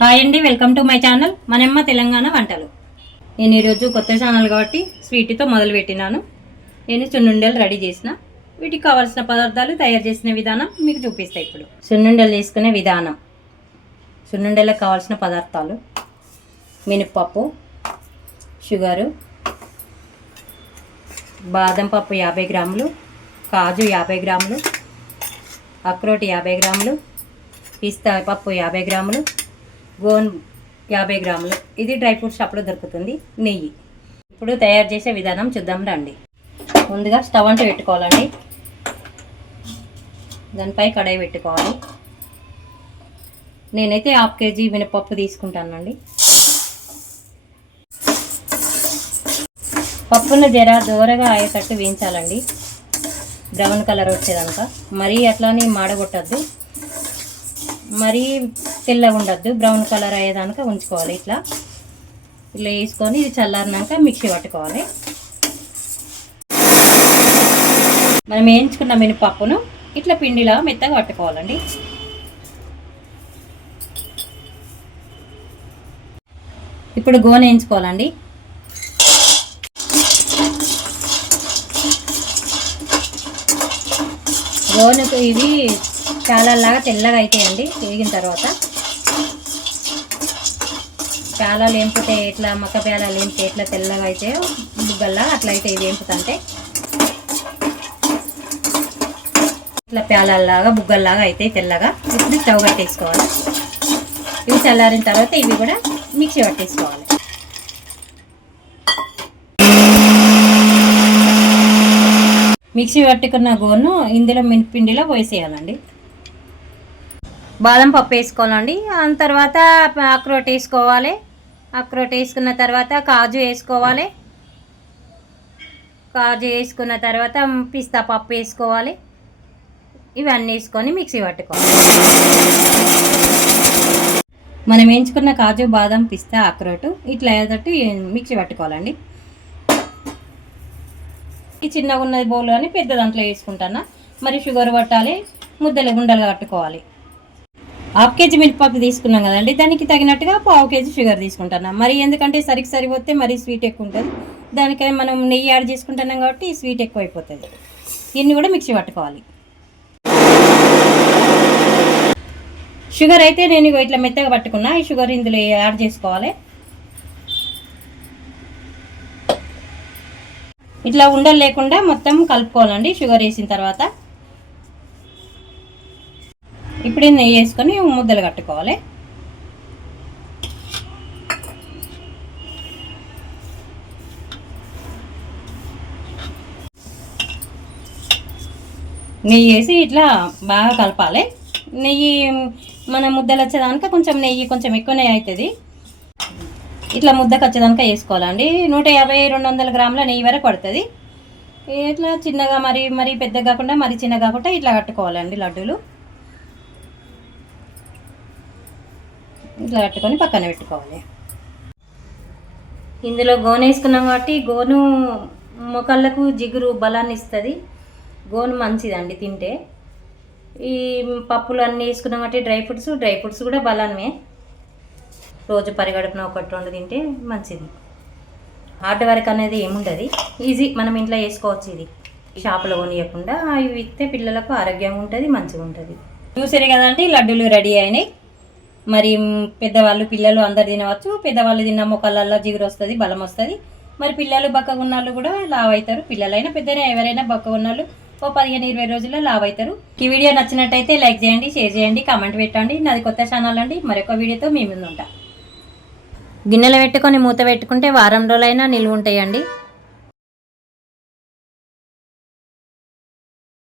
Hi అండి welcome to my channel మనమ్మ తెలంగాణ వంటలు నేను ఈరోజు కొత్త ఛానల్ కాబట్టి స్వీట్తో మొదలు పెట్టినాను. నేను సున్నుండలు రెడీ చేసిన. వీటికి కావాల్సిన పదార్థాలు తయారు చేసిన విధానం మీకు చూపిస్తాయి ఇప్పుడు. సున్నుండలు చేసుకునే విధానం. సున్నుండలకు కావాల్సిన పదార్థాలు మినప్పప్పు షుగరు బాదం పప్పు యాభై గ్రాములు కాజు యాభై గ్రాములు అక్రోటి యాభై గ్రాములు పిస్తా పప్పు యాభై గ్రాములు గోన్ యాభై గ్రాములు. ఇది డ్రై ఫ్రూట్ షాప్లో దొరుకుతుంది. నెయ్యి. ఇప్పుడు తయారు చేసే విధానం చూద్దాం రండి. ముందుగా స్టవ్ అంటూ పెట్టుకోవాలండి. దానిపై కడాయి పెట్టుకోవాలి. నేనైతే హాఫ్ కేజీ మినపప్పు తీసుకుంటానండి. పప్పును జర దూరగా అయ్యేటట్టు వేయించాలండి. బ్రౌన్ కలర్ వచ్చేదాక. మరీ అట్లానే మాడగొట్టద్దు. మరీ తెల్లగా ఉండద్దు. బ్రౌన్ కలర్ అయ్యేదాకా ఉంచుకోవాలి ఇట్లా. ఇట్లా వేసుకొని ఇది చల్లారినాక మిక్సీ పట్టుకోవాలి. మనం వేయించుకున్న మినపప్పును ఇట్లా పిండిలా మెత్తగా పట్టుకోవాలండి. ఇప్పుడు గోనె వేయించుకోవాలండి. గోనెకు ఇవి చాలా తెల్లగా అవుతాయండి వేగిన తర్వాత. పేలాలు ఏంపితే ఎట్లా మక్క పేలాలు ఏంపితే ఎట్లా తెల్లగా అయితే బుగ్గల్లా అట్లా అయితే ఇవి ఏంపుతంటే ఇట్లా పేలాల్లాగా బుగ్గల్లాగా అయితే తెల్లగా. ఇప్పుడు స్టవ్ కట్టేసుకోవాలి. ఇవి చల్లారిన తర్వాత ఇవి కూడా మిక్సీ పట్టేసుకోవాలి. మిక్సీ పట్టుకున్న గోను ఇందులో మినపిండిలో పోసేయాలండి. బాదం పప్పు వేసుకోవాలండి. దాని తర్వాత అక్రోట్ వేసుకోవాలి. అక్రోట్ వేసుకున్న తర్వాత కాజు వేసుకోవాలి. కాజు వేసుకున్న తర్వాత పిస్తా పప్పు వేసుకోవాలి. ఇవన్నీ వేసుకొని మిక్సీ పట్టుకోవాలి. మనం వేయించుకున్న కాజు బాదం పిస్తా అక్రోటు ఇట్లా అయ్యేటట్టు మిక్సీ పట్టుకోవాలండి. ఈ చిన్నగా ఉన్నది బౌల్ అని పెద్ద దాంట్లో వేసుకుంటాను. మరి షుగర్ పట్టాలి ముద్దలు గుండలు కట్టుకోవాలి. హాఫ్ కేజీ మిరపప్పు తీసుకున్నాం కదండి. దానికి తగినట్టుగా పావు కేజీ షుగర్ తీసుకుంటున్నాం. మరి ఎందుకంటే సరికి సరిపోతే మరీ స్వీట్ ఎక్కువ ఉంటుంది. దానికై మనం నెయ్యి యాడ్ చేసుకుంటున్నాం కాబట్టి స్వీట్ ఎక్కువ అయిపోతుంది దీన్ని కూడా మిక్సీ పట్టుకోవాలి. షుగర్ అయితే నేను ఇట్లా మెత్తగా పట్టుకున్నా. ఈ షుగర్ ఇందులో యాడ్ చేసుకోవాలి. ఇట్లా ఉండలు లేకుండా మొత్తం కలుపుకోవాలండి షుగర్ వేసిన తర్వాత. ఇప్పుడు నెయ్యి వేసుకొని ముద్దలు కట్టుకోవాలి. నెయ్యి వేసి ఇట్లా బాగా కలపాలి. నెయ్యి మన ముద్దలు వచ్చేదానిక కొంచెం నెయ్యి కొంచెం ఎక్కువ నెయ్యి అవుతుంది. ఇట్లా ముద్దకు వచ్చేదానిక వేసుకోవాలండి. నూట యాభై రెండు వందల గ్రాముల నెయ్యి వరకు పడుతుంది. ఇట్లా చిన్నగా మరి మరి పెద్దగా కాకుండా మరి చిన్నగా కాకుండా ఇట్లా కట్టుకోవాలండి లడ్డూలు. ఇట్లా కట్టుకొని పక్కన పెట్టుకోవాలి. ఇందులో గోను వేసుకున్నాం కాబట్టి గోను మొక్కళ్ళకు జిగురు బలాన్ని ఇస్తుంది. గోను మంచిదండి తింటే. ఈ పప్పులు అన్నీ వేసుకున్నాం కాబట్టి డ్రై ఫ్రూట్స్ డ్రై ఫ్రూట్స్ కూడా బలాన్నే. రోజు పరిగడుపున ఒకటి రెండు తింటే మంచిది. హార్డ్ వర్క్ అనేది ఏముండదు. ఈజీ మనం ఇంట్లో వేసుకోవచ్చు ఇది. షాపులో కొనియకుండా అవి విత్తే పిల్లలకు ఆరోగ్యంగా ఉంటుంది మంచిగా ఉంటుంది. చూసారు కదండి లడ్డూలు రెడీ అయినాయి. మరి పెద్దవాళ్ళు పిల్లలు అందరు తినవచ్చు. పెద్దవాళ్ళు తిన్న మొక్కలల్లో జిగురు వస్తుంది బలం వస్తుంది. మరి పిల్లలు బక్కగా ఉన్న వాళ్ళు కూడా లావ్ అవుతారు పిల్లలైనా పెద్దనే ఎవరైనా బక్కగా ఉన్న వాళ్ళు ఓ పదిహేను ఇరవై రోజుల్లో లావ్ అవుతారు ఈ వీడియో నచ్చినట్టయితే లైక్ చేయండి షేర్ చేయండి కామెంట్ పెట్టండి. నాది కొత్త ఛానల్ అండి. మరొక వీడియోతో మీ ముందు ఉంటా గిన్నెలో పెట్టుకొని మూత పెట్టుకుంటే వారం రోజులైనా నిల్వ ఉంటాయండి